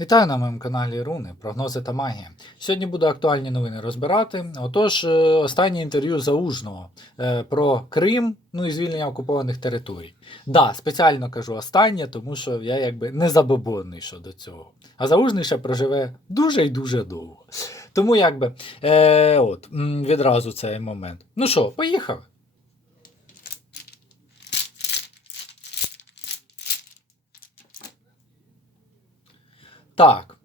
Вітаю на моєму каналі Руни, прогнози та магія. Сьогодні буду актуальні новини розбирати. Отож, е, останнє інтерв'ю Заужного е, про Крим, ну і звільнення окупованих територій. Да, спеціально кажу останнє, тому що я якби не забобонний щодо цього. А Заужний ще проживе дуже і дуже довго. Тому якби е, от, відразу цей момент. Ну що, поїхали? Так.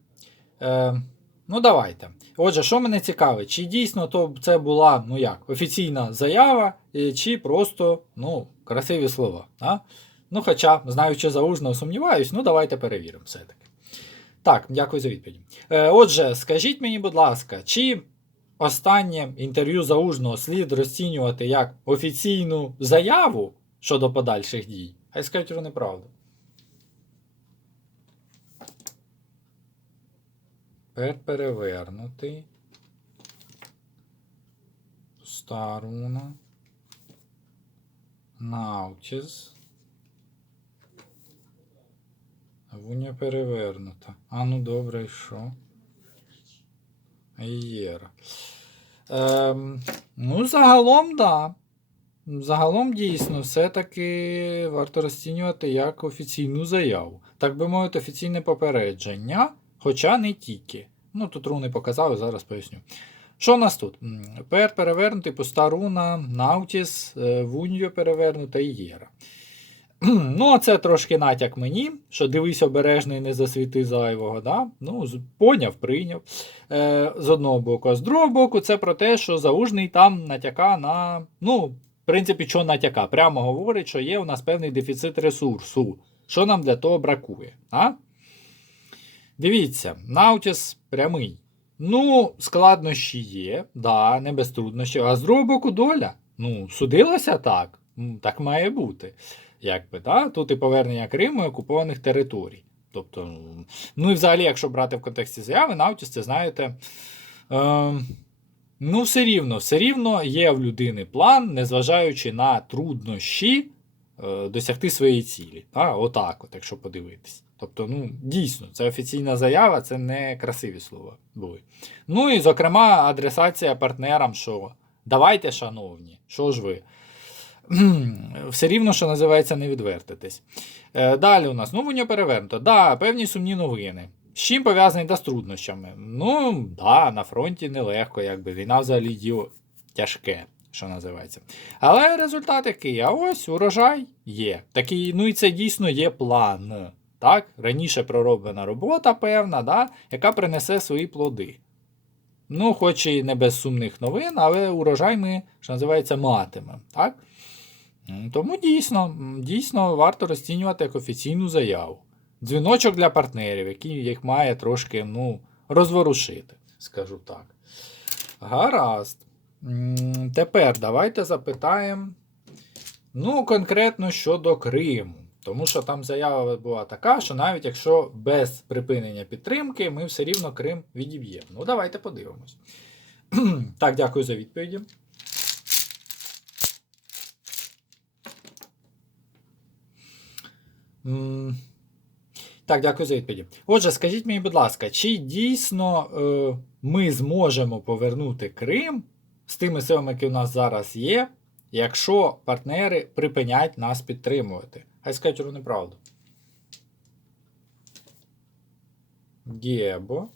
Е, ну, давайте. Отже, що мене цікавить, чи дійсно то це була ну як, офіційна заява, е, чи просто ну, красиві слова. А? Ну, хоча, знаючи заужно, сумніваюсь, ну давайте перевіримо все-таки. Так, дякую за відповідь. Е, отже, скажіть мені, будь ласка, чи останнє інтерв'ю заужного слід розцінювати як офіційну заяву щодо подальших дій? Хай скажуть вони правду. Тепер перевернутий. Старуна. Наутіс. Вуня перевернута. А ну добре, і що? Єра. Ем, ну, загалом, да. Загалом дійсно, все-таки варто розцінювати як офіційну заяву. Так би мовити, офіційне попередження. Хоча не тільки. Ну, тут руни показали, зараз поясню. Що у нас тут? Пер перевернутий, пуста руна, Наутіс, е, Вуньо перевернута і Єра. Ну, а це трошки натяк мені, що дивись обережно і не засвіти зайвого. Да? Ну, поняв, прийняв. Е, з одного боку, а з другого боку, це про те, що заужний там натяка на. Ну, в принципі, що натяка? Прямо говорить, що є у нас певний дефіцит ресурсу. Що нам для того бракує? А? Дивіться, Наутіс прямий. Ну, складнощі є, да, не без труднощів. А з другого боку, доля. Ну, судилося так. Так має бути. Якби, да? Тут і повернення Криму і окупованих територій. Тобто, ну, ну і взагалі, якщо брати в контексті заяви, Наутіс, це знаєте. Е, ну, все рівно, все рівно є в людини план, незважаючи на труднощі, досягти своєї цілі. Та? Отак, от, якщо подивитись. Тобто, ну, дійсно, це офіційна заява, це не красиві слова були. Ну і, зокрема, адресація партнерам, що давайте, шановні, що ж ви? Все рівно, що називається, не відвертитись. Е, далі у нас, ну, перевернуто. Да, певні сумні новини. З чим пов'язаний да, з труднощами? Ну, да, на фронті нелегко, якби війна взагалі діло тяжке, що називається. Але результат який? А ось урожай є. Такий, ну і це дійсно є план. Так? Раніше пророблена робота певна, да? яка принесе свої плоди. Ну, хоч і не без сумних новин, але урожай ми, що називається, матимемо. Так? Тому дійсно, дійсно варто розцінювати як офіційну заяву. Дзвіночок для партнерів, який їх має трошки ну, розворушити, скажу так. Гаразд. Тепер давайте запитаємо. Ну, конкретно щодо Криму. Тому що там заява була така, що навіть якщо без припинення підтримки, ми все рівно Крим відіб'ємо. Ну, давайте подивимось. так, дякую за відповіді. Так, дякую за відповіді. Отже, скажіть мені, будь ласка, чи дійсно е, ми зможемо повернути Крим з тими силами, які у нас зараз є, якщо партнери припинять нас підтримувати? Хай скажуть вони правду. Гебо.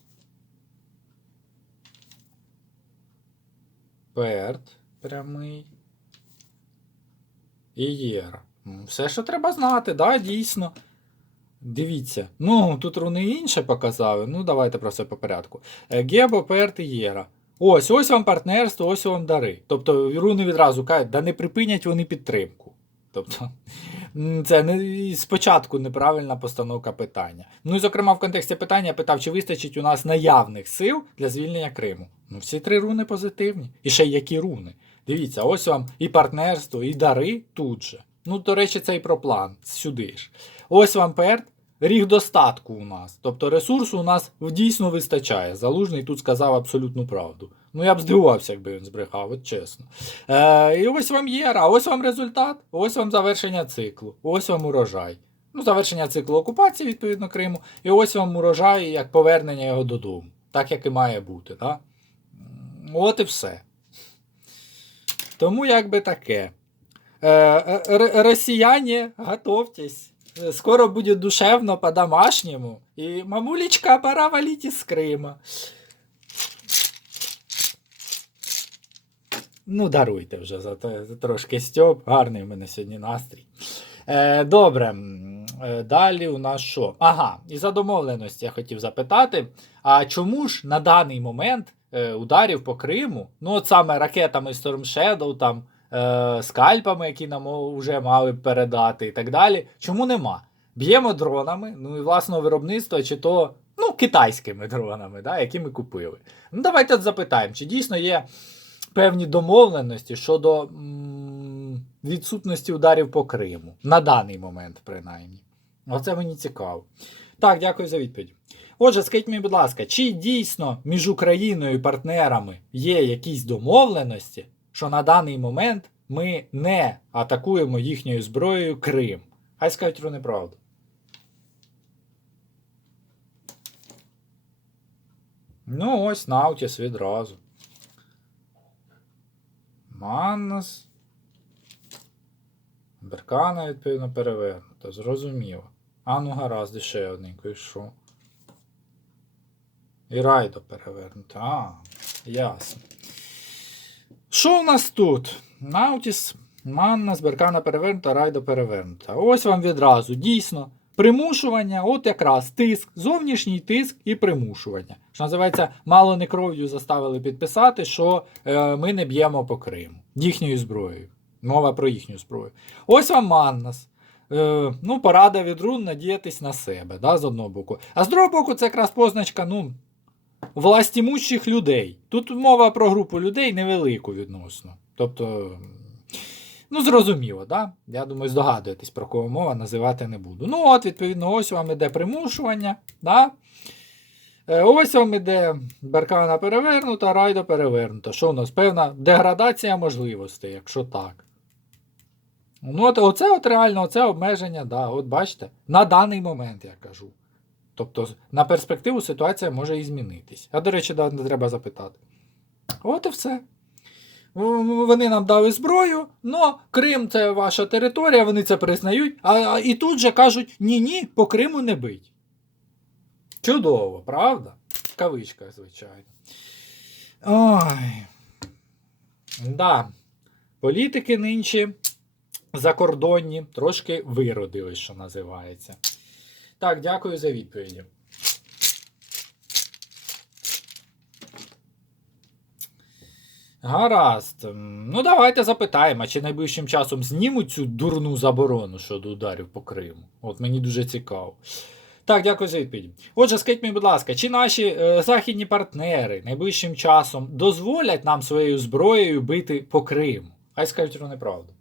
Перт прямий. І Єра. Ну, Все, що треба знати, да, дійсно. Дивіться. Ну, тут руни інше показали. Ну, давайте про все по порядку. Е, Гебо, Перт і Єра. Ось, ось вам партнерство, ось вам дари. Тобто руни відразу кажуть, да не припинять вони підтримку. Тобто, це не, спочатку неправильна постановка питання. Ну і зокрема, в контексті питання я питав, чи вистачить у нас наявних сил для звільнення Криму. Ну, всі три руни позитивні. І ще які руни. Дивіться, ось вам і партнерство, і дари тут же. Ну, до речі, це і про план. Сюди ж. Ось вам перт. Ріг достатку у нас. Тобто ресурсу у нас дійсно вистачає. Залужний тут сказав абсолютну правду. Ну я б здивувався, якби він збрехав, от чесно. Е, і ось вам єра, ось вам результат, ось вам завершення циклу, ось вам урожай. Ну, завершення циклу окупації, відповідно, Криму. І ось вам урожай як повернення його додому. Так, як і має бути. Да? От і все. Тому якби таке. Е, е, Росіяне, готовтесь. Скоро буде душевно по-домашньому. І мамулечка, пора валить із Крима. Ну, даруйте вже за те, трошки стьоп. Гарний в мене сьогодні настрій. Е, добре. е, Далі у нас що? Ага, і за домовленості я хотів запитати: а чому ж на даний момент е, ударів по Криму, ну от саме ракетами Storm Shadow, там, е, скальпами, які нам вже мали передати і так далі, чому нема? Б'ємо дронами, ну і власного виробництва, чи то ну, китайськими дронами, да, які ми купили. Ну, давайте запитаємо, чи дійсно є певні домовленості щодо м, відсутності ударів по Криму. На даний момент, принаймні. Оце мені цікаво. Так, дякую за відповідь. Отже, скажіть мені, будь ласка, чи дійсно між Україною і партнерами є якісь домовленості, що на даний момент ми не атакуємо їхньою зброєю Крим? Хай скажуть про неправду. Ну, ось Наутіс відразу. Маннас. Беркана, відповідно, перевернуто. Зрозуміло. А ну гаразд, ще одненько, що? І райдо перевернуто. А, ясно. Що у нас тут? Наутіс, Маннас, Беркана перевернута, райдо перевернута. Ось вам відразу. Дійсно. Примушування, от якраз тиск, зовнішній тиск і примушування. Що називається, мало не кров'ю заставили підписати, що е, ми не б'ємо по Криму їхньою зброєю. Мова про їхню зброю. Ось вам Маннас. Е, ну, порада від рун надіятись на себе, да, з одного боку. А з другого боку, це якраз позначка, ну, властімущих людей. Тут мова про групу людей невелику відносно. Тобто, ну, зрозуміло, да? Я думаю, здогадуєтесь, про кого мова називати не буду. Ну, от, відповідно, ось вам іде примушування. Да? Е, Ось вам іде Беркана перевернута, райдо перевернута. Що у нас? Певна деградація можливостей, якщо так. Ну, от, оце от реально, оце обмеження, да, от бачите, на даний момент я кажу. Тобто, на перспективу ситуація може і змінитись. А до речі, да, не треба запитати. От і все. Вони нам дали зброю, но Крим це ваша територія, вони це признають, а, і тут же кажуть: ні-ні, по Криму не бить. Чудово, правда? В кавичках, звичайно. Ой. Да. Політики нинче закордонні трошки виродили, що називається. Так, дякую за відповіді. Гаразд. Ну, давайте запитаємо, чи найближчим часом знімуть цю дурну заборону щодо ударів по Криму. От мені дуже цікаво. Так, дякую за відповідь. Отже, скажіть мені, будь ласка, чи наші е, західні партнери найближчим часом дозволять нам своєю зброєю бити по Криму? Хай скажуть про неправду.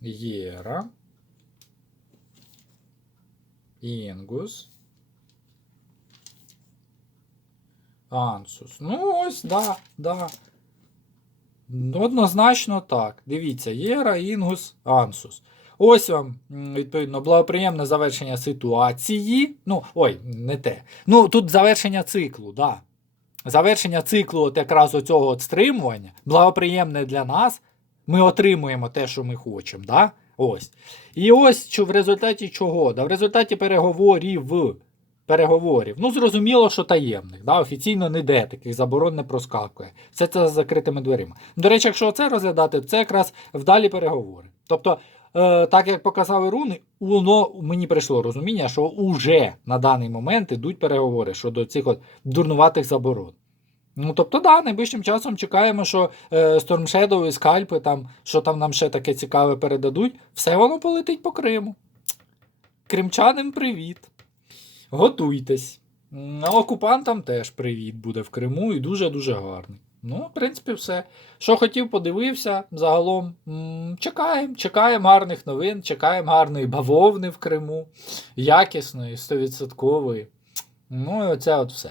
Єра. Інгус. Ансус. Ну, ось, да, да. Однозначно так. Дивіться, Єра, Інгус, Ансус. Ось вам, відповідно, благоприємне завершення ситуації. Ну, ой, не те. Ну, тут завершення циклу, да. Завершення циклу от якраз оцього от стримування, благоприємне для нас. Ми отримуємо те, що ми хочемо. Да? Ось. І ось що в результаті чого? Да? В результаті переговорів. Переговорів. Ну, зрозуміло, що таємних. Да? Офіційно ніде таких заборон не проскакує. Все це з закритими дверима. До речі, якщо це розглядати, це якраз вдалі переговори. Тобто, е, так як показали руни, воно мені прийшло розуміння, що уже на даний момент ідуть переговори щодо цих от дурнуватих заборон. Ну, тобто, да, найближчим часом чекаємо, що е, Storm Shadow і скальпи, там, що там нам ще таке цікаве передадуть, все воно полетить по Криму. Кримчанам привіт. Готуйтесь. Окупантам теж привіт буде в Криму і дуже-дуже гарний. Ну, в принципі, все. Що хотів, подивився. Загалом чекаємо, чекаємо гарних новин, чекаємо гарної бавовни в Криму, якісної, 100%. Ну і оце от все.